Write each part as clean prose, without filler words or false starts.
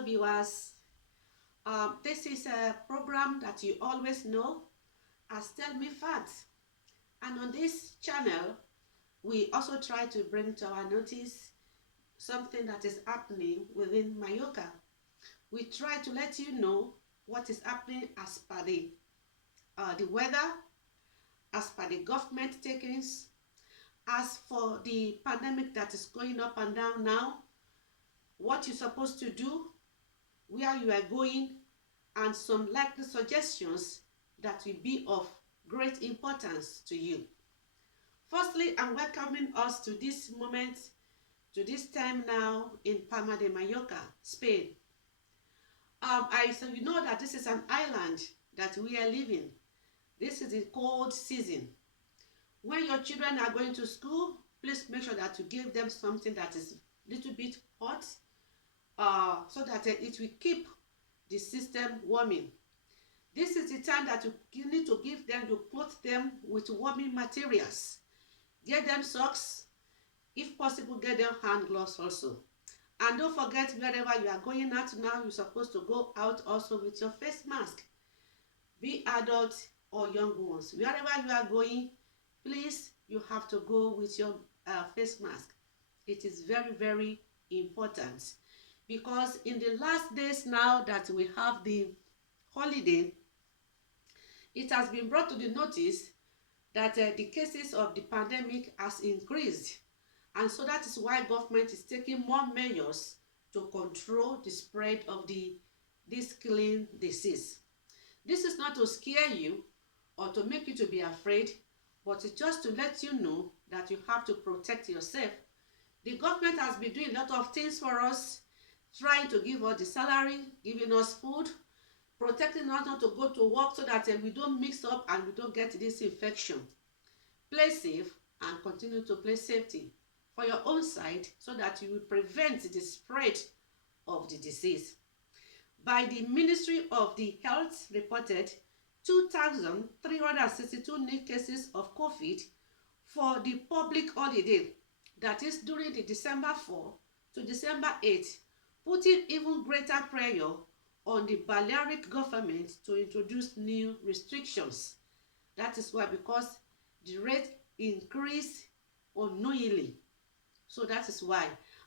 Hello viewers, this is a program that you always know as Tell Me Facts, and on this channel we also try to bring to our notice something that is happening within Mallorca. We try to let you know what is happening as per the weather, as per the government takings, as for the pandemic that is going up and down now, what you're supposed to do, where you are going, and some likely suggestions that will be of great importance to you. Firstly, I'm welcoming us to this moment, to this time now in Palma de Mallorca, Spain. So you know that this is an island that we are living. This is the cold season. When your children are going to school, please make sure that you give them something that is a little bit hot, so that it will keep the system warming. This is the time that you need to give them, to clothe them with warming materials. Get them socks, if possible get them hand gloves also. And don't forget, wherever you are going out now, you're supposed to go out also with your face mask. Be adult or young ones, wherever you are going, please, you have to go with your face mask. It is very, very important, because in the last days now that we have the holiday, it has been brought to the notice that the cases of the pandemic has increased, and so that is why government is taking more measures to control the spread of this killing disease. This is not to scare you or to make you to be afraid, but it's just to let you know that you have to protect yourself. The government has been doing a lot of things for us, trying to give us the salary, giving us food, protecting us not to go to work, so that we don't mix up and we don't get this infection. Play safe and continue to play safety for your own side, so that you will prevent the spread of the disease. By the Ministry of the Health reported 2,362 new cases of COVID for the public holiday, that is during the December 4 to December 8, putting even greater pressure on the Balearic government to introduce new restrictions. That is why, because the rate increased unknowingly. So that is why.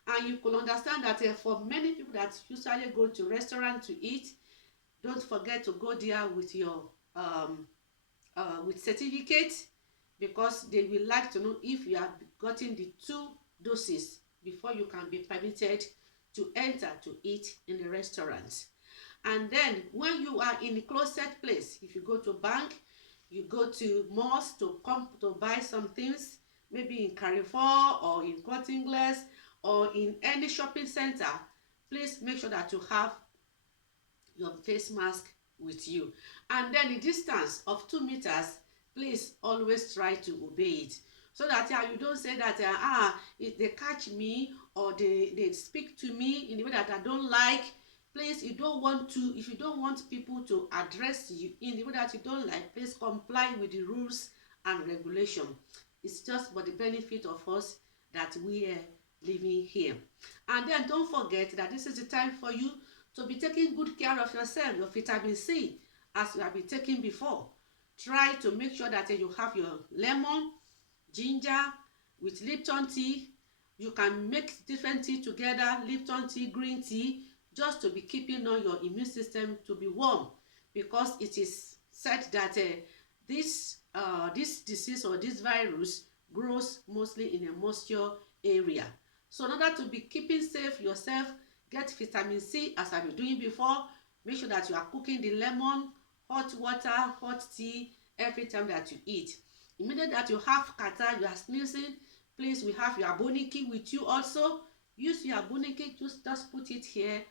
And you could understand that for many people that usually go to restaurant to eat, don't forget to go there with your with certificate, because they will like to know if you have gotten the 2 doses before you can be permitted to enter to eat in the restaurant. And then when you are in a closed place, if you go to bank, you go to malls to come to buy some things, maybe in Carrefour or in Cotton Glass or in any shopping center, please make sure that you have your face mask with you. And then the distance of 2 meters, please always try to obey it, so that you don't say that if they catch me or they speak to me in the way that I don't like. Please, you don't want to, if you don't want people to address you in the way that you don't like, please comply with the rules and regulation. It's just for the benefit of us that we are living here. And then don't forget that this is the time for you to be taking good care of yourself, your vitamin C, as you have been taking before. Try to make sure that you have your lemon, ginger with Lipton tea. You can make different tea together, Lipton tea, green tea, just to be keeping on your immune system to be warm, because it is said that this disease or this virus grows mostly in a moisture area. So in order to be keeping safe yourself, get vitamin C as I've been doing before. Make sure that you are cooking the lemon, hot water, hot tea every time that you eat. Immediately that you have catarrh, you are sneezing, please, we have your aboniki with you also. Use your aboniki, just put it here,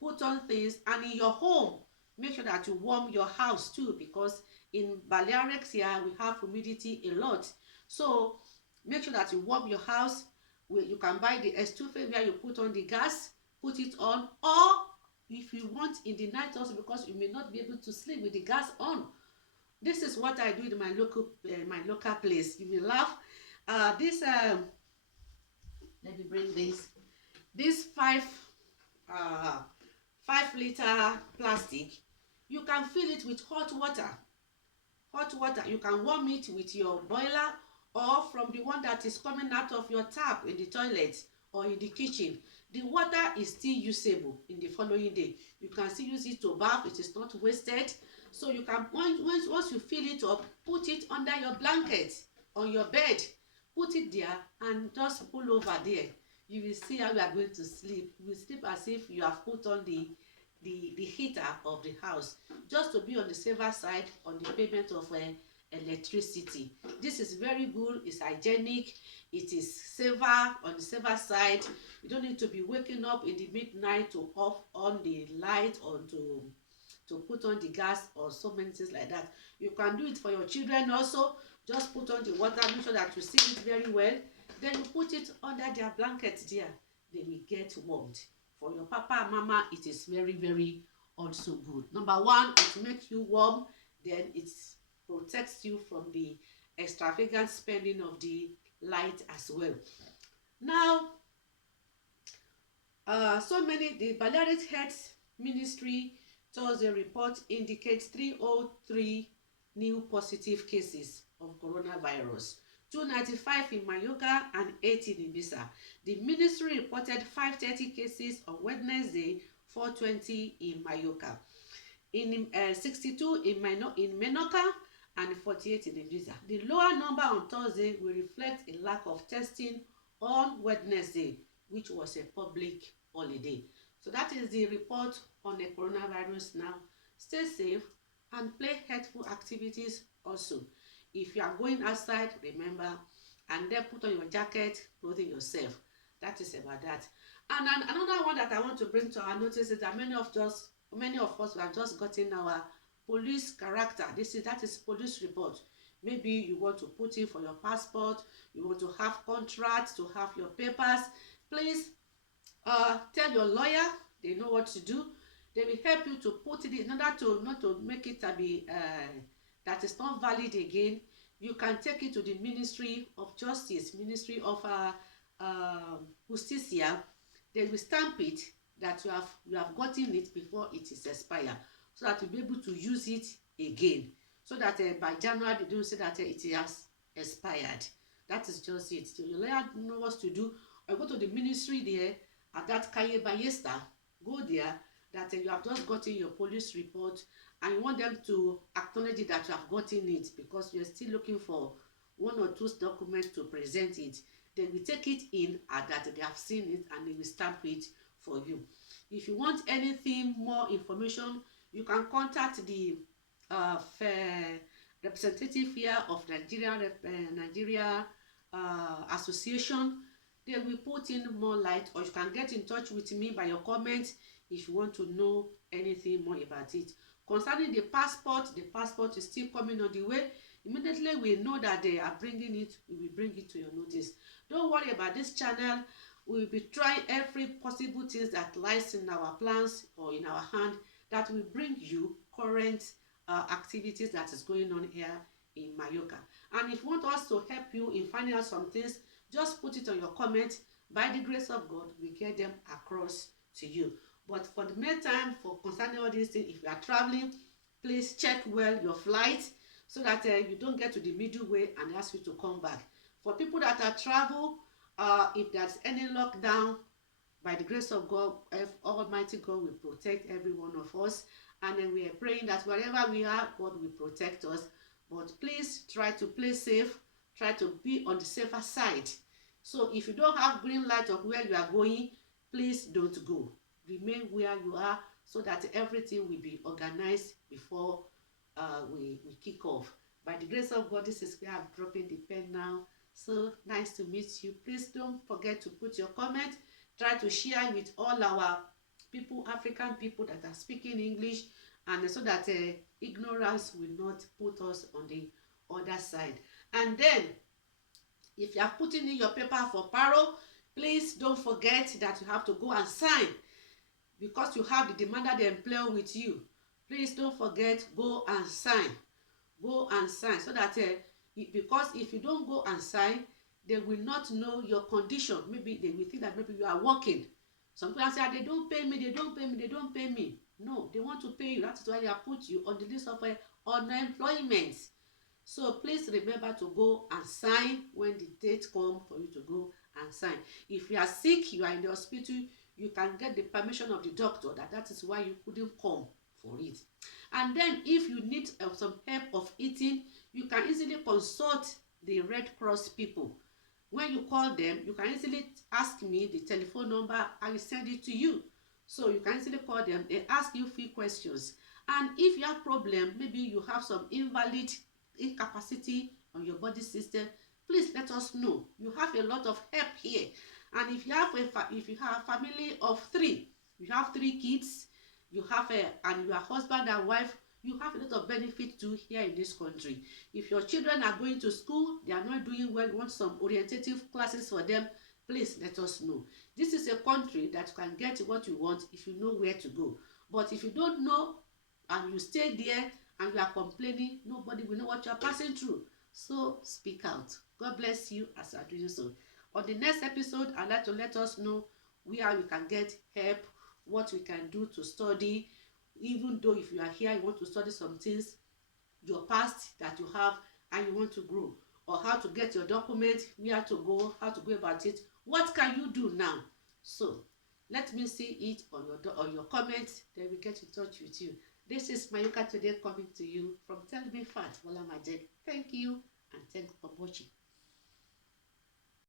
put on things. And in your home, make sure that you warm your house too, because in Balearics here we have humidity a lot. So make sure that you warm your house. You can buy the estufa where you put on the gas, put it on, or if you want in the night also, because you may not be able to sleep with the gas on. This is what I do in my local place. You will laugh. Let me bring this. These 5 5-liter plastic, you can fill it with hot water. Hot water, you can warm it with your boiler or from the one that is coming out of your tap in the toilet or in the kitchen. The water is still usable in the following day. You can still use it to bath. It is not wasted. So you can, once you fill it up, put it under your blanket on your bed. Put it there and just pull over there. You will see how you are going to sleep. You will sleep as if you have put on the heater of the house, just to be on the safer side on the payment of electricity. This is very good. It's hygienic. It is safer, on the safer side. You don't need to be waking up in the midnight to off on the light or to put on the gas or so many things like that. You can do it for your children also. Just put on the water, make sure that you seal it very well. Then you put it under their blanket there. They will get warmed. For your papa and mama, it is very, very also good. Number one, it makes you warm. Then it protects you from the extravagant spending of the light as well. Now, the Balearic Health Ministry Thursday report indicates 303 new positive cases of coronavirus. 295 in Mallorca and 18 in Ibiza. The ministry reported 530 cases on Wednesday, 420 in Mallorca, 62 in Menorca, and 48 in Ibiza. The lower number on Thursday will reflect a lack of testing on Wednesday, which was a public holiday. So that is the report on the coronavirus now. Stay safe and play healthful activities also. If you are going outside, remember, and then put on your jacket, clothing yourself. That is about that. And another one that I want to bring to our notice is that many of us have just gotten our police character. That is police report. Maybe you want to put in for your passport, you want to have contracts, to have your papers. Please tell your lawyer. They know what to do. They will help you to put it in order to not to make it be that is not valid again. You can take it to the Ministry of Justice, Ministry of Justicia. They will stamp it that you have gotten it before it is expired, so that you'll be able to use it again. So that by January they don't say that it has expired. That is just it. So your lawyer knows what to do. Or go to the ministry there at that Calle Ballesta. Go there. That you have just gotten your police report and you want them to acknowledge it that you have gotten it, because you're still looking for 1 or 2 documents to present it. They will take it in and that they have seen it and they will stamp it for you. If you want anything more information, you can contact the representative here of Nigeria Association. They will put in more light, or you can get in touch with me by your comment if you want to know anything more about it. Concerning the passport is still coming on the way. Immediately we know that they are bringing it, we will bring it to your notice. Don't worry about this channel. We will be trying every possible things that lies in our plans or in our hand that will bring you current activities that is going on here in Mallorca. And if you want us to help you in finding out some things, just put it on your comment. By the grace of God, we get them across to you. But for the meantime, for concerning all these things, if you are traveling, please check well your flight so that you don't get to the middle way and ask you to come back. For people that are travel, if there's any lockdown, by the grace of God, Almighty God will protect every one of us. And then we are praying that wherever we are, God will protect us. But please try to play safe. Try to be on the safer side. So if you don't have green light of where you are going, please don't go. Remain where you are so that everything will be organized before we kick off. By the grace of God, this is where I'm dropping the pen now. So nice to meet you. Please don't forget to put your comment. Try to share with all our people, African people that are speaking English, and so that ignorance will not put us on the other side. And then, if you are putting in your paper for paro, please don't forget that you have to go and sign, because you have the demander the employer with you. Please don't forget, go and sign. Go and sign, so that because if you don't go and sign, they will not know your condition. Maybe they will think that maybe you are working. Some people say, ah, they don't pay me, they don't pay me, they don't pay me. No, they want to pay you. That is why they have put you on the list of unemployment. So please remember to go and sign when the date comes for you to go and sign. If you are sick, you are in the hospital, you can get the permission of the doctor that is why you couldn't come for it. And then if you need some help of eating, you can easily consult the Red Cross people. When you call them, you can easily ask me the telephone number, I will send it to you. So you can easily call them, they ask you few questions. And if you have problem, maybe you have some invalid incapacity on your body system, please let us know. You have a lot of help here. And if you have a family of 3, you have 3 kids, you have and you are husband and wife, you have a lot of benefit too here in this country. If your children are going to school, they are not doing well, you want some orientative classes for them, please let us know. This is a country that can get what you want if you know where to go. But if you don't know and you stay there and you are complaining, nobody will know what you are passing through. So speak out. God bless you as you are doing so. On the next episode, I'd like to let us know where we can get help, what we can do to study. Even though if you are here, you want to study some things, your past that you have, and you want to grow, or how to get your document, where to go, how to go about it, what can you do now? So let me see it on your comments, then we get in touch with you. This is Mallorca Today coming to you from Tell Me Fat, Wala Majek. Thank you and thanks for watching.